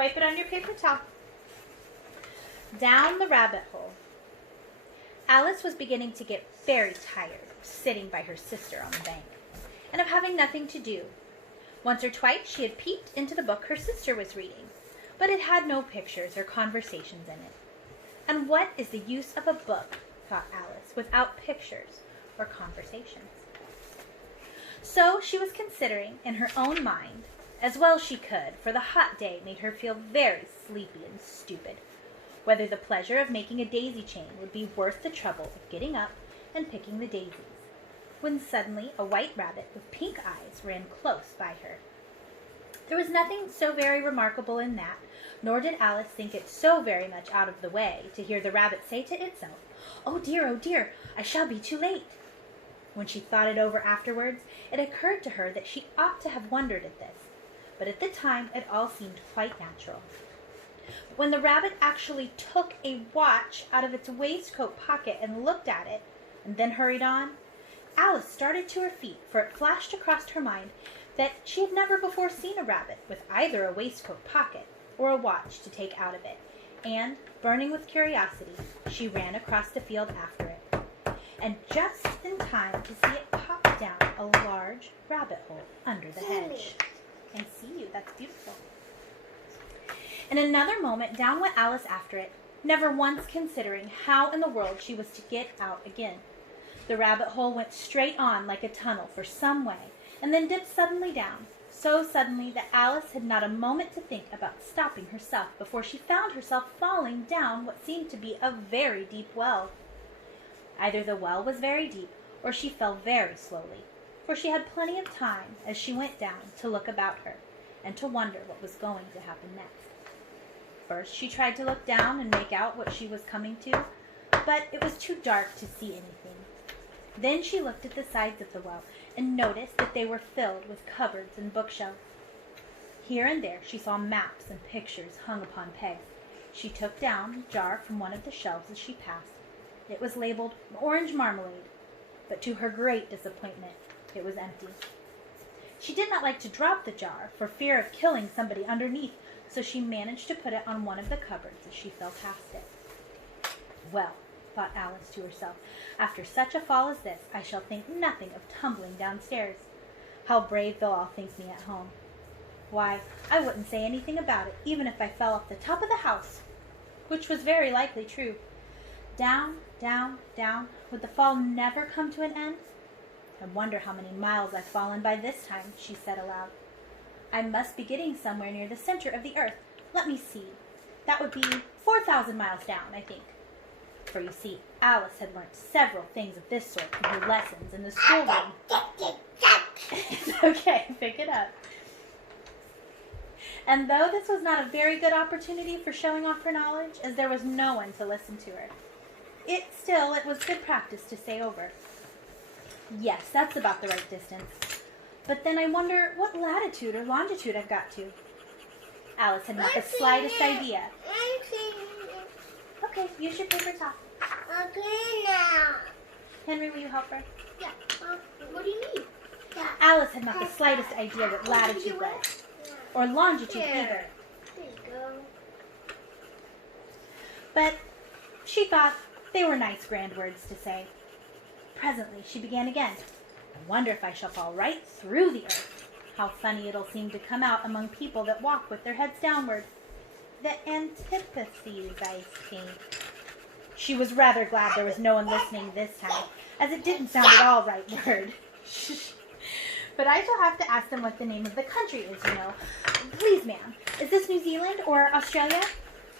Wipe it on your paper towel. Down the rabbit hole. Alice was beginning to get very tired of sitting by her sister on the bank and of having nothing to do. Once or twice she had peeped into the book her sister was reading, but it had no pictures or conversations in it. And what is the use of a book, thought Alice, without pictures or conversations? So she was considering in her own mind, as well she could, for the hot day made her feel very sleepy and stupid, whether the pleasure of making a daisy chain would be worth the trouble of getting up and picking the daisies, when suddenly a white rabbit with pink eyes ran close by her. There was nothing so very remarkable in that, nor did Alice think it so very much out of the way to hear the rabbit say to itself, oh dear, I shall be too late." When she thought it over afterwards, it occurred to her that she ought to have wondered at this, but at the time it all seemed quite natural. But when the rabbit actually took a watch out of its waistcoat pocket and looked at it, and then hurried on, Alice started to her feet, for it flashed across her mind that she had never before seen a rabbit with either a waistcoat pocket or a watch to take out of it, and, burning with curiosity, she ran across the field after it, and just in time to see it pop down a large rabbit hole under the hedge. I see you, that's beautiful. In another moment, down went Alice after it, never once considering how in the world she was to get out again. The rabbit hole went straight on like a tunnel for some way, and then dipped suddenly down, so suddenly that Alice had not a moment to think about stopping herself before she found herself falling down what seemed to be a very deep well. Either the well was very deep, or she fell very slowly, for she had plenty of time as she went down to look about her, and to wonder what was going to happen next. First she tried to look down and make out what she was coming to, but it was too dark to see anything. Then she looked at the sides of the well, and noticed that they were filled with cupboards and bookshelves. Here and there she saw maps and pictures hung upon pegs. She took down a jar from one of the shelves as she passed. It was labeled orange marmalade, but to her great disappointment, it was empty. She did not like to drop the jar for fear of killing somebody underneath, so she managed to put it on one of the cupboards as she fell past it. Well, thought Alice to herself, after such a fall as this, I shall think nothing of tumbling downstairs. How brave they'll all think me at home. Why, I wouldn't say anything about it, even if I fell off the top of the house, which was very likely true. Down, down, down, would the fall never come to an end? I wonder how many miles I've fallen by this time, she said aloud. I must be getting somewhere near the center of the earth. Let me see. That would be 4,000 miles down, I think. For you see, Alice had learnt several things of this sort in her lessons in the schoolroom. It's okay, pick it up. And though this was not a very good opportunity for showing off her knowledge, as there was no one to listen to her, it was good practice to say over. Yes, that's about the right distance. But then I wonder what latitude or longitude I've got to. Alice had not the slightest idea. Okay, use your paper towel. Okay now. Henry, will you help her? Yeah. What do you need? Yeah. Alice had not the slightest idea what latitude was, or longitude either. There you go. But she thought they were nice grand words to say. Presently she began again. I wonder if I shall fall right through the earth. How funny it'll seem to come out among people that walk with their heads downward. The antitheses, I think. She was rather glad there was no one listening this time, as it didn't sound at all right word. But I shall have to ask them what the name of the country is, you know. Please, ma'am, is this New Zealand or Australia?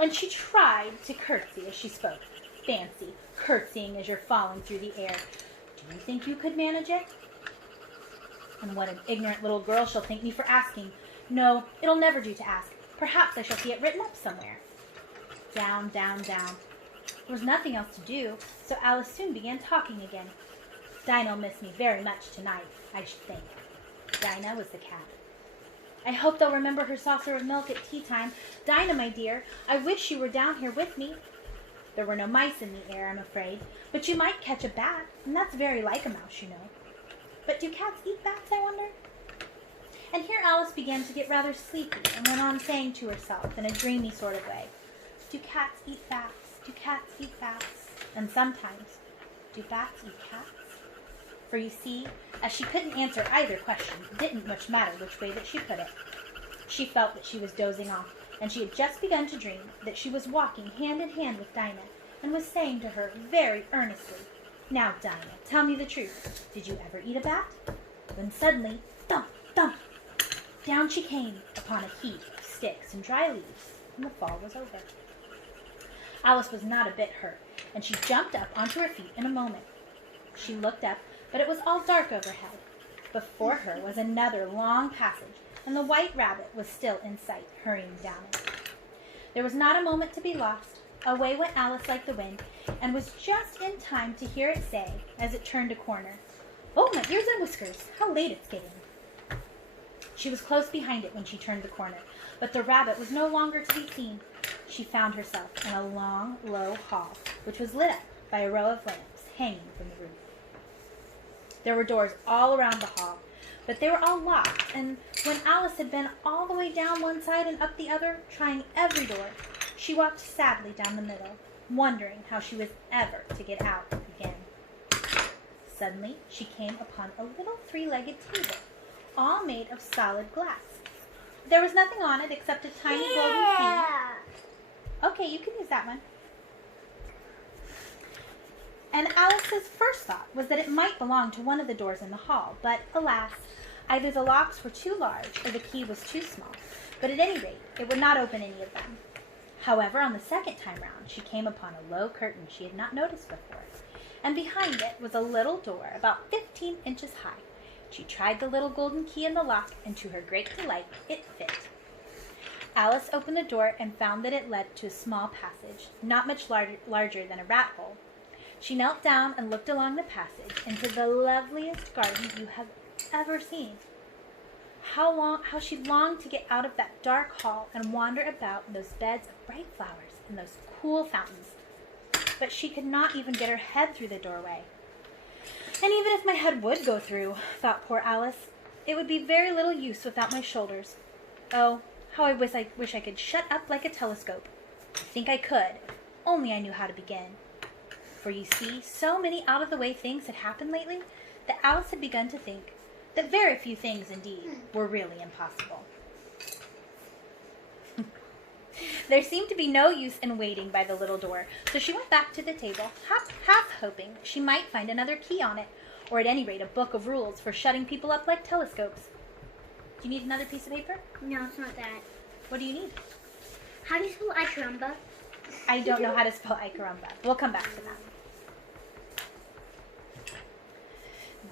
And she tried to curtsy as she spoke. Fancy curtsying as you're falling through the air. Do you think you could manage it? And what an ignorant little girl she'll think me for asking. No, it'll never do to ask. Perhaps I shall see it written up somewhere. Down, down, down. There was nothing else to do, so Alice soon began talking again. Dinah'll miss me very much tonight, I should think. Dinah was the cat. I hope they'll remember her saucer of milk at tea time. Dinah, my dear, I wish you were down here with me. There were no mice in the air, I'm afraid, but you might catch a bat, and that's very like a mouse, you know. But do cats eat bats, I wonder? And here Alice began to get rather sleepy and went on saying to herself in a dreamy sort of way, "Do cats eat bats? Do cats eat bats?" And sometimes, "Do bats eat cats?" For you see, as she couldn't answer either question, it didn't much matter which way that she put it. She felt that she was dozing off, and she had just begun to dream that she was walking hand in hand with Dinah, and was saying to her very earnestly, "Now, Dinah, tell me the truth. Did you ever eat a bat?" When suddenly, thump, thump, down she came upon a heap of sticks and dry leaves, and the fall was over. Alice was not a bit hurt, and she jumped up onto her feet in a moment. She looked up, but it was all dark overhead. Before her was another long passage, and the white rabbit was still in sight, hurrying down it. There was not a moment to be lost. Away went Alice like the wind, and was just in time to hear it say, as it turned a corner, "Oh, my ears and whiskers, how late it's getting." She was close behind it when she turned the corner, but the rabbit was no longer to be seen. She found herself in a long, low hall, which was lit up by a row of lamps hanging from the roof. There were doors all around the hall, but they were all locked, and when Alice had been all the way down one side and up the other, trying every door, she walked sadly down the middle, wondering how she was ever to get out again. Suddenly, she came upon a little three-legged table, all made of solid glass. There was nothing on it except a tiny golden key. Okay, you can use that one. And Alice's first thought was that it might belong to one of the doors in the hall, but alas, either the locks were too large or the key was too small, but at any rate, it would not open any of them. However, on the second time round, she came upon a low curtain she had not noticed before, and behind it was a little door about 15 inches high. She tried the little golden key in the lock, and to her great delight, it fit. Alice opened the door and found that it led to a small passage, not much larger than a rat hole. She knelt down and looked along the passage into the loveliest garden you have ever seen. How she longed to get out of that dark hall and wander about in those beds of bright flowers and those cool fountains. But she could not even get her head through the doorway. And even if my head would go through, thought poor Alice, it would be very little use without my shoulders. Oh, how I wish I could shut up like a telescope. I think I could, if only I knew how to begin. For you see, so many out-of-the-way things had happened lately that Alice had begun to think that very few things, indeed, were really impossible. There seemed to be no use in waiting by the little door, so she went back to the table, half hoping she might find another key on it, or at any rate a book of rules for shutting people up like telescopes. Do you need another piece of paper? No, it's not that. What do you need? How do you spell Icaramba? I don't know how to spell Icaramba. We'll come back to that.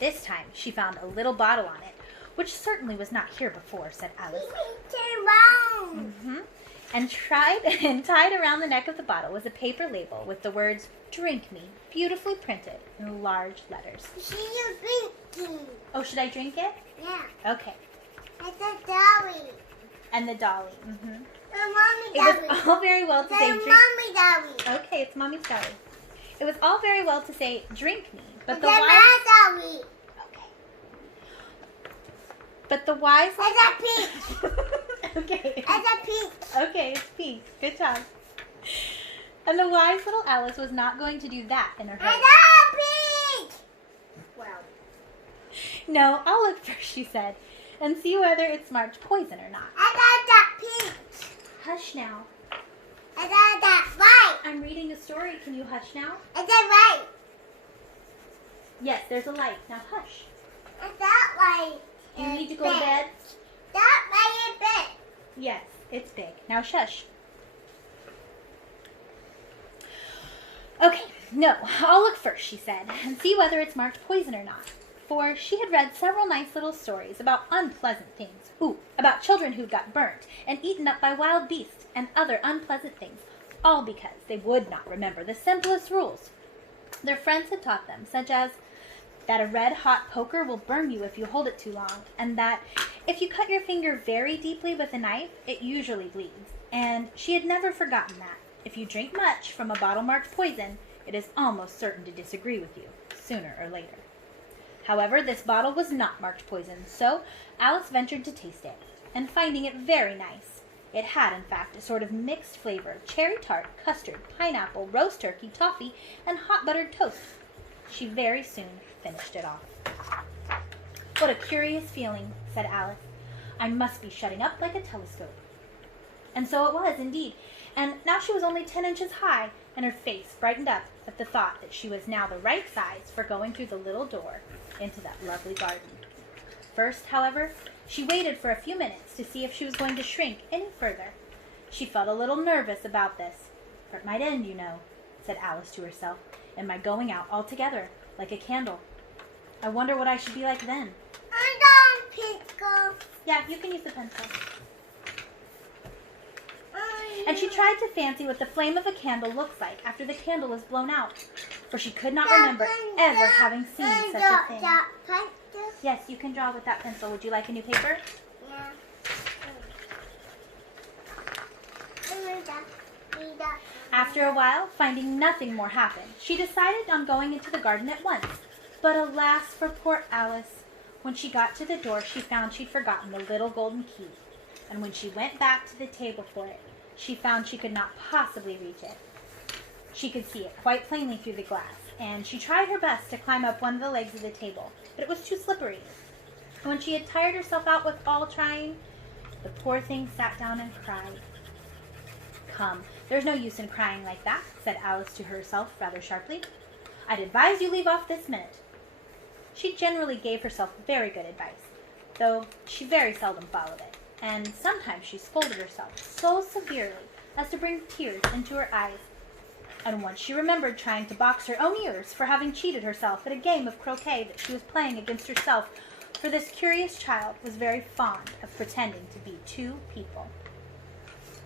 This time she found a little bottle on it, which certainly was not here before, said Alice. And tied around the neck of the bottle was a paper label with the words, "Drink me," beautifully printed in large letters. She's drinking. Oh, should I drink it? Yeah. Okay. It's a dolly. And the dolly. The mommy It dolly. was all very well to say The drink. mommy dolly. Okay, it's Mommy's dolly. It was all very well to say drink me, but the It's a wise. my dolly. Okay. But the wise. It's a pink. Okay. It's a pink. Okay, it's pink. Good job. And the wise little Alice was not going to do that in a hurry. It's a pink. Well. No, I'll look first, she said, and see whether it's marked poison or not. I got that pink. Hush now. I got that white. I'm reading a story. Can you hush now? It's a white. Yes, there's a light. Now hush. It's that white. You need to go to bed? That white is big. Yes, it's big. Now shush. Okay, no, I'll look first, she said, and see whether it's marked poison or not. For she had read several nice little stories about unpleasant things. About children who got burnt and eaten up by wild beasts and other unpleasant things, all because they would not remember the simplest rules their friends had taught them, such as that a red-hot poker will burn you if you hold it too long, and that if you cut your finger very deeply with a knife, it usually bleeds. And she had never forgotten that if you drink much from a bottle marked poison, it is almost certain to disagree with you, sooner or later. However, this bottle was not marked poison, so Alice ventured to taste it, and finding it very nice. It had, in fact, a sort of mixed flavor of cherry tart, custard, pineapple, roast turkey, toffee, and hot buttered toast. She very soon finished it off. "What a curious feeling," said Alice. "I must be shutting up like a telescope." And so it was, indeed, and now she was only 10 inches high, and her face brightened up at the thought that she was now the right size for going through the little door into that lovely garden. First, however, she waited for a few minutes to see if she was going to shrink any further. She felt a little nervous about this, for it might end, you know, said Alice to herself, in my going out altogether, like a candle. I wonder what I should be like then. I'm done, pencil. Yeah, you can use the pencil. And she tried to fancy what the flame of a candle looks like after the candle is blown out, for she could not remember ever having seen such a thing. Yes, you can draw with that pencil. Would you like a new paper? Yeah. After a while, finding nothing more happened, she decided on going into the garden at once. But alas for poor Alice! When she got to the door, she found she'd forgotten the little golden key. And when she went back to the table for it, she found she could not possibly reach it. She could see it quite plainly through the glass, and she tried her best to climb up one of the legs of the table, but it was too slippery. And when she had tired herself out with all trying, the poor thing sat down and cried. "Come, there's no use in crying like that," said Alice to herself rather sharply. "I'd advise you leave off this minute." She generally gave herself very good advice, though she very seldom followed it, and sometimes she scolded herself so severely as to bring tears into her eyes. And once she remembered trying to box her own ears for having cheated herself at a game of croquet that she was playing against herself, for this curious child was very fond of pretending to be two people.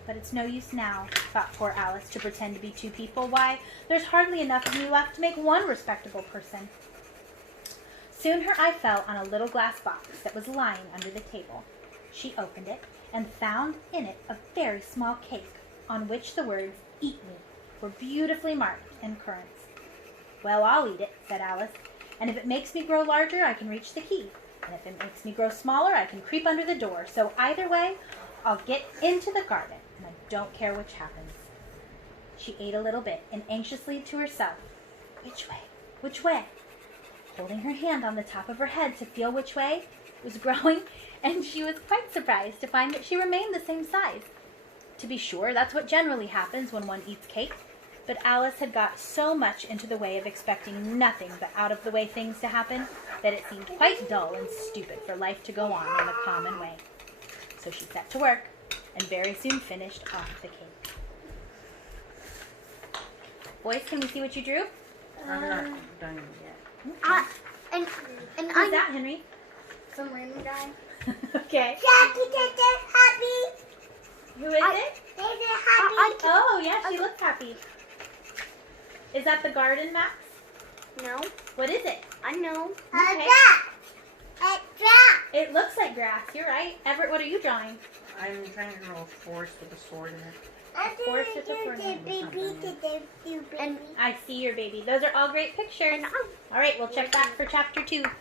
But it's no use now, thought poor Alice, to pretend to be two people. Why, there's hardly enough of me left to make one respectable person. Soon her eye fell on a little glass box that was lying under the table. She opened it and found in it a very small cake on which the words "Eat me" were beautifully marked in currants. "Well, I'll eat it," said Alice, "and if it makes me grow larger, I can reach the key, and if it makes me grow smaller, I can creep under the door. So either way, I'll get into the garden, and I don't care which happens." She ate a little bit, and anxiously to herself, "Which way? Which way?" Holding her hand on the top of her head to feel which way it was growing, and she was quite surprised to find that she remained the same size. To be sure, that's what generally happens when one eats cake, but Alice had got so much into the way of expecting nothing but out-of-the-way things to happen that it seemed quite dull and stupid for life to go on in the common way. So she set to work, and very soon finished off the cake. Boys, can we see what you drew? I'm not done yet. And Who's that, Henry? some random guy. Okay. Jackie did this happy. Who is it? They did happy. Oh, yeah, she looks happy. Is that the garden, Max? No. What is it? I know. Okay. It's grass. It looks like grass. You're right. Everett, what are you drawing? I'm trying to draw a forest with a sword in it. Force with the sword. And I see your baby. Those are all great pictures. All right, we'll check back for chapter 2.